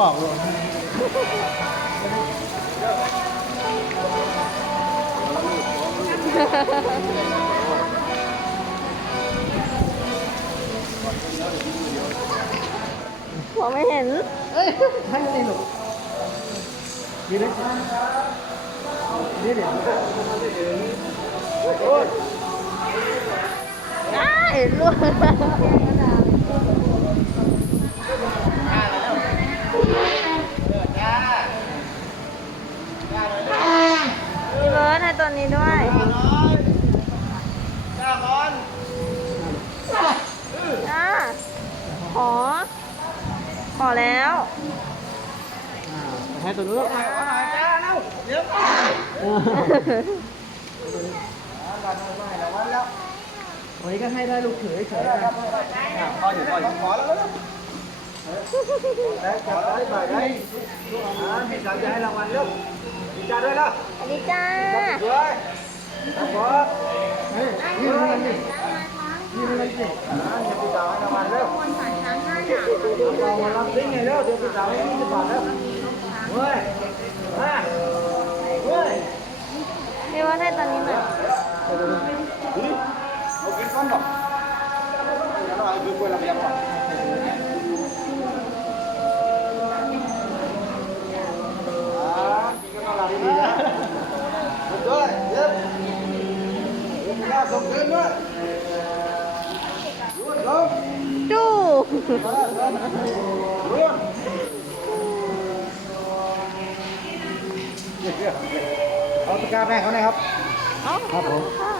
บอกเลยมองไม่เห็น เอ้ยให้มันนี่หนูดีเลยนี่เดี๋ยวโอ้ยอ้าเห็นลูก พี่เบิร์ดให้ตัวนี้ด้วยจ้าร้อนอ่าขอ ขอแล้วให้ตัวนู้นลูกจ้าแล้วเดี๋ยววันนี้ก็ให้ได้ลูกเขยเฉยพออยู่พออยู่ขอแล้วแล้วขอแล้วไปไปพี่สาวจะให้รางวัลเร็ว ดีใจด้วยนะสวัสดีจ้าด้วยขอเฮ้ยนี่มันนี่นี่มันสิพี่สาวให้รางวัลเร็วเรามารับซิ่งไงเร็วเดี๋ยวพี่สาวให้ยี่สิบบาทเร็วเฮ้ยมาเฮ้ยพี่เบิร์ดให้ตัวนี้หน่อยเอากินก้อนดอกเดี๋ยวเราเอาดูกล้วยลำไยก่อนอ่ากินกันมาหลังดีๆนะด้วยเย็บเย็บหน้า ส่งคืนด้วยรวดลงจู้รวดเอาตะกร้าแม่เขาหน่อยครับเอ้าครับผมค่ะ